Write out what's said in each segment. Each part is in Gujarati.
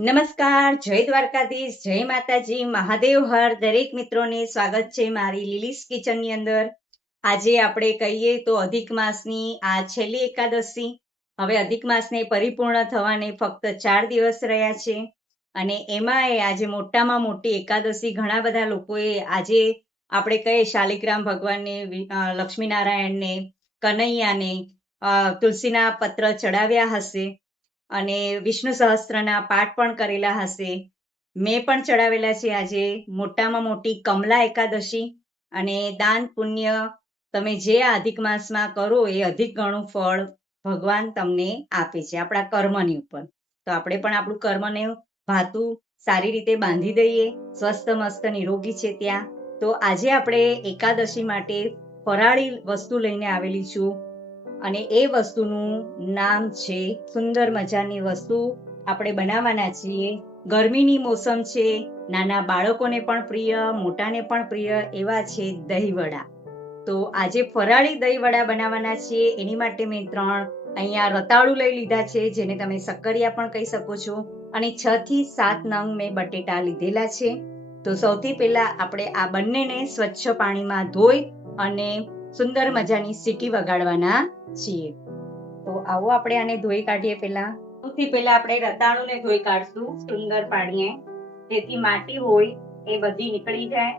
નમસ્કાર, જય દ્વારકાધીશ, જય માતાજી, મહાદેવ હર. દરેક મિત્રોને સ્વાગત છે મારી લીલીસ કિચનની અંદર. આજે આપણે કહીએ તો અધિક માસની આ છેલ્લી એકાદશી. હવે અધિક માસને પરિપૂર્ણ થવાને ફક્ત 4 દિવસ રહ્યા છે અને એમાંય આજે મોટામાં મોટી એકાદશી. ઘણા બધા લોકોએ આજે આપણે કહીએ શાલિગ્રામ ભગવાનને, લક્ષ્મીનારાયણને, કનૈયાને તુલસીના પત્ર ચડાવ્યા હશે અને વિષ્ણુ સહસ્ત્રના પાઠ પણ કરેલા હશે. મેં પણ ચડાવેલા છે આજે મોટામાં મોટી કમલા એકાદશી. અને દાન પુણ્ય તમે જે આ અધિક માસમાં કરો એ અધિક ગણું ફળ ભગવાન તમને આપે છે આપણા કર્મની ઉપર. તો આપણે પણ આપણું કર્મને ભાતું સારી રીતે બાંધી દઈએ. સ્વસ્થ મસ્ત નિરોગી છે ત્યાં. તો આજે આપણે એકાદશી માટે ફરાળી વસ્તુ લઈને આવેલી છું અને એ વસ્તુનું નામ છે, સુંદર મજાની વસ્તુ આપણે બનાવવાના છીએ. ગરમીની મોસમ છે, નાના બાળકોને પણ પ્રિય, મોટાને પણ પ્રિય એવા છે દહીંવડા. તો આજે ફરાળી દહીંવડા બનાવવાના છીએ. એની માટે મેં 3 અહીંયા રતાળુ લઈ લીધા છે, જેને તમે શક્કરિયા પણ કહી શકો છો, અને 6 થી 7 નંગ મેં બટેટા લીધેલા છે. તો સૌથી પહેલા આપણે આ બંનેને સ્વચ્છ પાણીમાં ધોઈ અને સુંદર મજાની સીટી વગાડવાના છીએ. તો આવો આપણે આને ધોઈ કાઢીએ. સૌથી પહેલા આપણે રતાળુને ધોઈ કાઢશું સુંદર પાણીએ, જેથી માટી હોય એ બધી નીકળી જાય.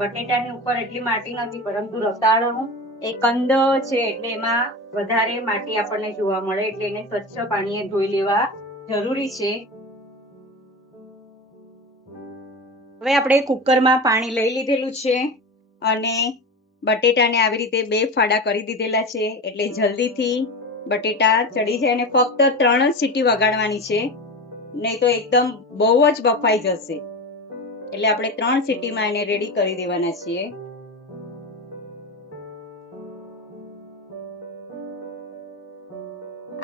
બટેટાની ઉપર એટલી માટી નથી, પરંતુ રતાળું એ કંદ છે એટલે એમાં વધારે માટી આપણને જોવા મળે, એટલે એને સ્વચ્છ પાણીએ ધોઈ લેવા જરૂરી છે. હવે આપણે કુકરમાં પાણી લઈ લીધેલું છે અને બટેટાને આવી રીતે 2 ફાડા કરી દીધેલા છે, એટલે જલ્દીથી બટેટા ચડી જાય. અને ફક્ત 3 જ સીટી વગાડવાની છે, નહીં તો એકદમ બહુ જ બફાઈ જશે. એટલે આપણે 3 સીટીમાં એને રેડી કરી દેવાના છીએ.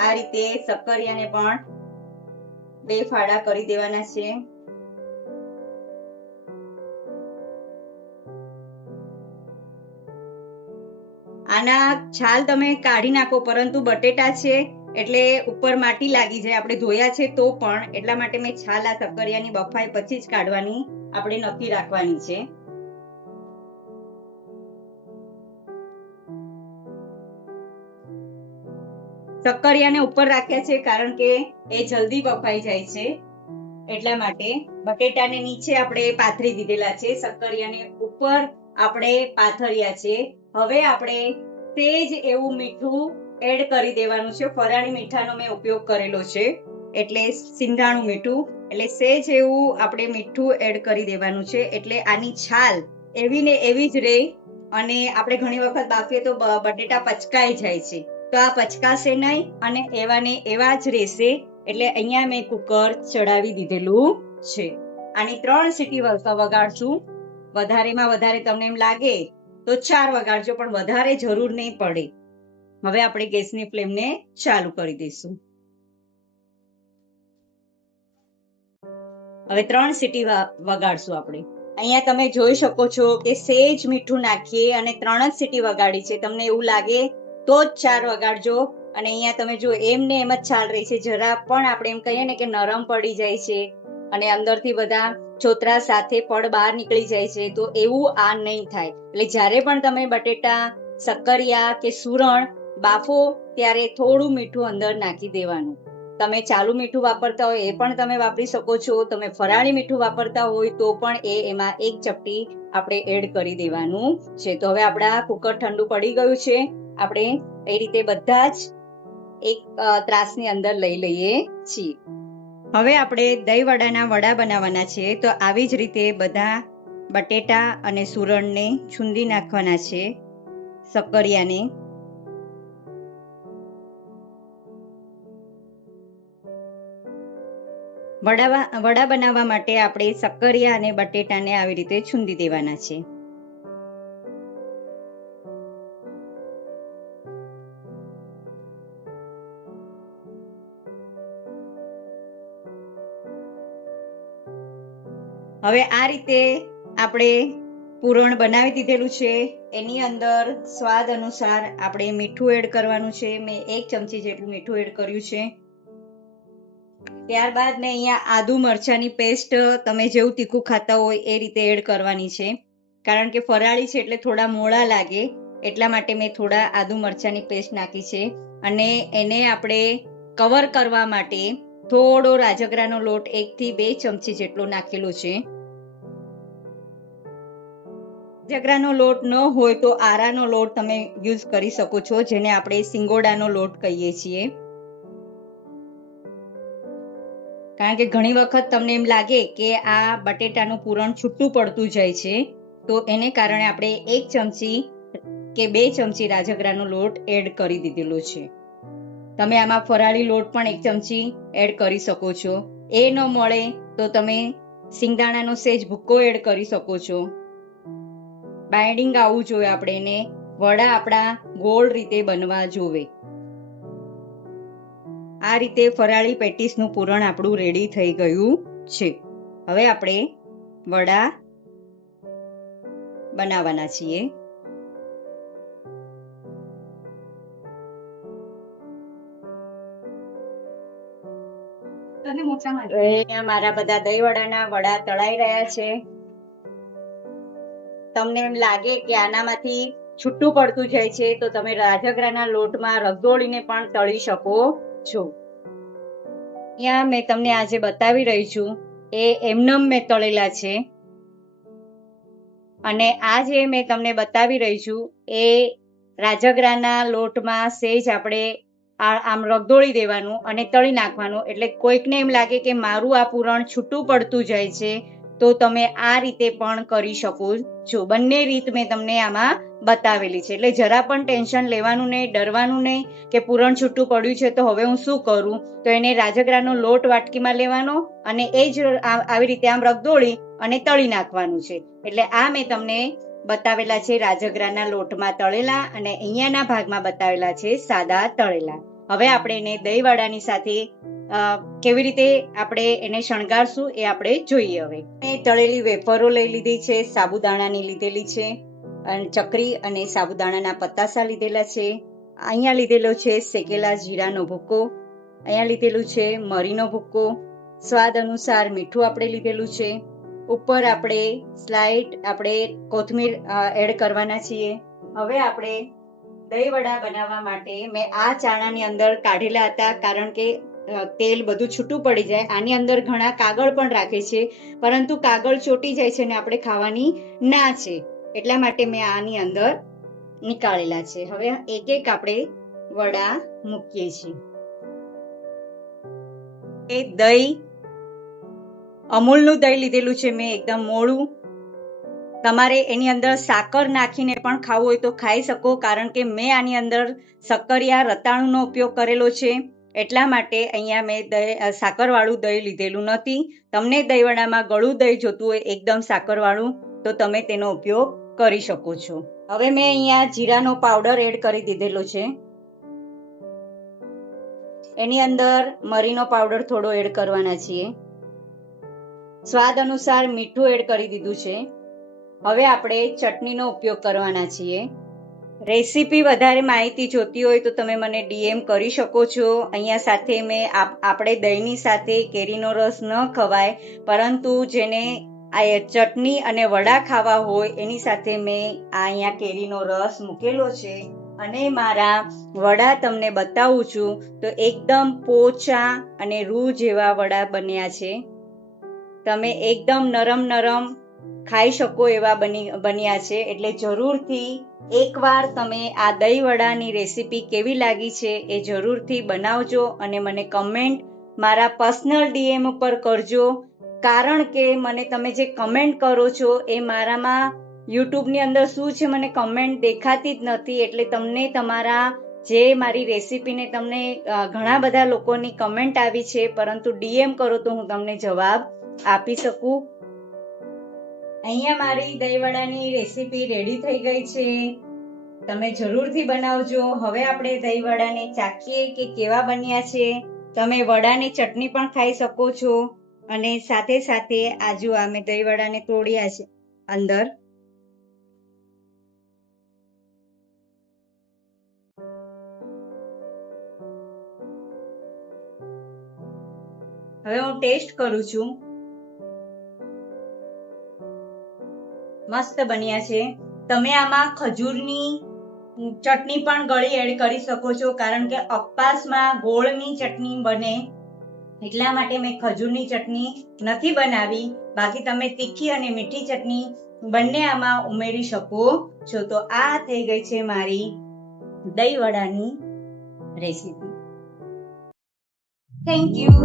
આ રીતે શક્કરિયાને પણ 2 ફાડા કરી દેવાના છે. આના છાલ તમે કાઢી નાખો, પરંતુ બટેટા છે એટલે ઉપર માટી લાગી જાય. આપણે ધોયા છે તો પણ, એટલા માટે મેં છાલ આ શક્કરિયાની બફાઈ પછી જ કાઢવાની આપણે નક્કી રાખવાની છે. શક્કરિયાને ઉપર રાખ્યા છે કારણ કે એ જલ્દી બફાઈ જાય છે, એટલા માટે. બટેટાને નીચે આપણે પાથરી દીધેલા છે, શક્કરિયાને ઉપર આપણે પાથર્યા છે. હવે આપણે તેજ એવું મીઠું એડ કરી દેવાનું છે. ફરાળી મીઠાનો મેં ઉપયોગ કરેલો છે, એટલે સિંધાણું મીઠું. એટલે સેજ એવું આપણે મીઠું એડ કરી દેવાનું છે, એટલે આની છાલ એવી ને એવી જ રહે. અને આપણે ઘણી વખત બાફીએ તો બટેટા પચકાઈ જાય છે, તો આ પચકાશે નહીં અને એવા ને એવા જ રહેશે. એટલે અહીંયા મેં કુકર ચડાવી દીધેલું છે. આની 3 સીટી વગાડશું. વધારેમાં વધારે તમને એમ લાગે તો 4 વગાડજો, પણ વધારે જરૂર નહીં પડે. હવે આપણે ગેસની ફ્લેમને ચાલુ કરી દઈશું. હવે 3 સીટી વગાડશું આપણે. અહીંયા તમે જોઈ શકો છો કે સેજ મીઠું નાખીએ અને 3 જ સીટી વગાડી છે. તમને એવું લાગે તો જ 4 વગાડજો. અને અહીંયા તમે જો એમને એમ જ છાલ રહી છે, જરા પણ આપણે એમ કહીએ ને કે નરમ પડી જાય છે અને અંદરથી બધા છોતરા સાથે પડ બહાર નીકળી જાય છે, તો એવું આ નહીં થાય. એટલે જ્યારે પણ તમે બટેટા, શક્કરિયા કે સુરણ બાફો ત્યારે થોડું મીઠું અંદર નાખી દેવાનું. તમે ચાલુ મીઠું વાપરતા હોય એ પણ તમે વાપરી શકો છો. તમે ફરાળી મીઠું વાપરતા હોય તો પણ એમાં 1 ચપટી આપણે એડ કરી દેવાનું છે. તો હવે આપણા કુકર ઠંડુ પડી ગયું છે. આપણે એ રીતે બધા જ એક ત્રાસની અંદર લઈ લઈએ છીએ. હવે આપણે દહીંવડાના વડા બનાવવાના છે. તો આવી જ રીતે બધા બટેટા અને સુરણને છૂંદી નાખવાના છે, શક્કરિયાને. વડા બનાવવા માટે આપણે શક્કરિયા અને બટેટાને આવી રીતે છૂંદી દેવાના છે. હવે આ રીતે આપણે પૂરણ બનાવી દીધેલું છે. એની અંદર સ્વાદ અનુસાર આપણે મીઠું એડ કરવાનું છે. મેં 1 ચમચી જેટલું મીઠું એડ કર્યું છે. ત્યારબાદ મેં અહીંયા આદુ મરચાંની પેસ્ટ તમે જેવું તીખું ખાતા હોય એ રીતે એડ કરવાની છે. કારણ કે ફરાળી છે એટલે થોડા મોળા લાગે એટલા માટે મેં થોડા આદુ મરચાંની પેસ્ટ નાખી છે. અને એને આપણે કવર કરવા માટે થોડો રાજગરાનો લોટ 1 થી 2 ચમચી જેટલો નાખેલો છે. રાજગરાનો લોટ ન હોય તો આરાનો લોટ તમે યુઝ કરી શકો છો, જેને આપણે સિંગોડાનો લોટ કહીએ છીએ. કારણ કે ઘણી વખત તમને એમ લાગે કે આ બટેટાનું પૂરણ છૂટું પડતું જાય છે, તો એને કારણે આપણે 1 ચમચી કે 2 ચમચી રાજગરાનો લોટ એડ કરી દીધેલો છે. તમે આમાં ફરાળી લોટ પણ 1 ચમચી એડ કરી શકો છો. એ ન મળે તો તમે સિંગદાણાનો સેજ ભૂક્કો એડ કરી શકો છો. બાઇન્ડિંગ આવવું જોઈએ આપણે એને, વડા આપણા ગોળ રીતે બનવા જોવે. આ રીતે ફરાળી પેટીસનું પૂરણ આપણું રેડી થઈ ગયું છે. હવે આપણે વડા બનાવવાના છીએ. અહીંયા મારા બધા દહીંવડાના વડા તળાઈ રહ્યા છે. તમને એમ લાગે કે આનામાંથી છૂટું પડતું જાય છે તો તમે રાજગરાના લોટમાં રગદોળીને પણ તળી શકો છો. અહીંયા મેં તમને આજે બતાવી રહી છું એ એમનેમ મેં તળેલા છે. અને આ જે મેં તમને બતાવી રહી છું એ રાજગરાના લોટમાં સેજ આપણે આમ રગદોળી દેવાનું અને તળી નાખવાનું. એટલે કોઈકને એમ લાગે કે મારું આ પૂરણ છૂટું પડતું જાય છે તો તમે આ રીતે પણ કરી શકો છો. બંને રીત મેં તમને આમાં બતાવેલી છે. એટલે જરા પણ ટેન્શન લેવાનું નહીં, ડરવાનું નહીં કે પૂરણ છૂટું પડ્યું છે તો હવે હું શું કરું. તો એને રાજગરાનો લોટ વાટકીમાં લેવાનો અને એ જ આવી રીતે આમ રગદોળી અને તળી નાખવાનું છે. એટલે આ મેં તમને બતાવેલા છે રાજગરાના લોટમાં તળેલા અને અહીંયાના ભાગમાં બતાવેલા છે સાદા તળેલા. હવે આપણે એને દહીંવડાની સાથે કેવી રીતે આપણે એને શણગારશું એ આપણે જોઈએ. હવે મેં તળેલી વેફરો લઈ લીધી છે, સાબુદાણાની લીધેલી છે, ચકરી અને સાબુદાણાના પતાસા લીધેલા છે. અહીંયા લીધેલો છે શેકેલા જીરાનો ભૂક્કો, અહીંયા લીધેલું છે મરીનો ભૂક્કો, સ્વાદ અનુસાર મીઠું આપણે લીધેલું છે. ઉપર આપણે સ્લાઇડ આપણે કોથમીર એડ કરવાના છીએ. હવે આપણે દહીંવડા બનાવવા માટે મેં આ ચાણાની અંદર કાઢેલા હતા, કારણ કે તેલ બધું છૂટું પડી જાય. આની અંદર ઘણા કાગળ પણ રાખે છે, પરંતુ કાગળ ચોટી જાય છે અને આપણે ખાવાની ના છે, એટલા માટે મેં આની અંદર નીકાળેલા છે. હવે એક એક આપણે વડા મૂકીએ છીએ. એ દહીં અમૂલનું દહીં લીધેલું છે મેં, એકદમ મોળું. તમારે એની અંદર સાકર નાખીને પણ ખાવું હોય તો ખાઈ શકો, કારણ કે મેં આની અંદર શક્કરિયા રતાળુનો ઉપયોગ કરેલો છે, એટલા માટે અહીંયા મેં સાકરવાળું દહીં લીધેલું નથી. તમને દહીંવડામાં ગળું દહીં જોતું હોય એકદમ સાકરવાળું તો તમે તેનો ઉપયોગ કરી શકો છો. હવે મેં અહીંયા જીરાનો પાવડર એડ કરી દીધેલો છે. એની અંદર મરીનો પાવડર થોડો એડ કરવાના છીએ. સ્વાદ અનુસાર મીઠું એડ કરી દીધું છે. હવે આપણે ચટણીનો ઉપયોગ કરવાના છીએ. રેસીપી વધારે માહિતી જોતી હોય તો તમે મને DM કરી શકો છો. અહીંયા સાથે મેં આપણે દહીંની સાથે કેરીનો રસ ન ખવાય, પરંતુ જેને આ ચટણી અને વડા ખાવા હોય એની સાથે મેં અહીંયા કેરીનો રસ મૂકેલો છે. અને મારા વડા તમને બતાવું છું તો એકદમ પોચા અને રૂ જેવા વડા બન્યા છે. તમે એકદમ નરમ નરમ ખાઈ શકો એવા બન્યા છે. એટલે જરૂરથી એકવાર તમે આ દહીં વડાની રેસીપી કેવી લાગી છે એ જરૂરથી બનાવજો અને મને કમેન્ટ મારા પર્સનલ DM ઉપર કરજો. કારણ કે મને તમે જે કમેન્ટ કરો છો એ મારામાં યુટ્યુબની અંદર શું છે મને કમેન્ટ દેખાતી જ નથી. એટલે તમને તમારા જે મારી રેસીપીને તમને ઘણા બધા લોકોની કમેન્ટ આવી છે, પરંતુ DM કરો તો હું તમને જવાબ આપી શકું. અહીંયા મારી દહીંવડાની રેસીપી રેડી થઈ ગઈ છે. તમે જરૂરથી બનાવજો. હવે આપણે દહીંવડાને ચાખીએ કે કેવા બન્યા છે. તમે વડાની ચટણી પણ ખાઈ શકો છો, અને સાથે સાથે આજુ અમે દહીંવડાને તોડ્યા છે અંદર. હવે હું ટેસ્ટ કરું છું. મસ્ત બન્યા છે. તમે આમાં ખજૂરની ચટણી પણ ગળી એડ કરી શકો છો, કારણ કે ઉપવાસમાં ગોળની ચટણી બને એટલા માટે મેં ખજૂરની ચટણી નથી બનાવી. બાકી તમે તીખી અને મીઠી ચટણી બંને આમાં ઉમેરી શકો છો. તો આ થઈ ગઈ છે મારી દહીંવડાની રેસીપી. Thank you.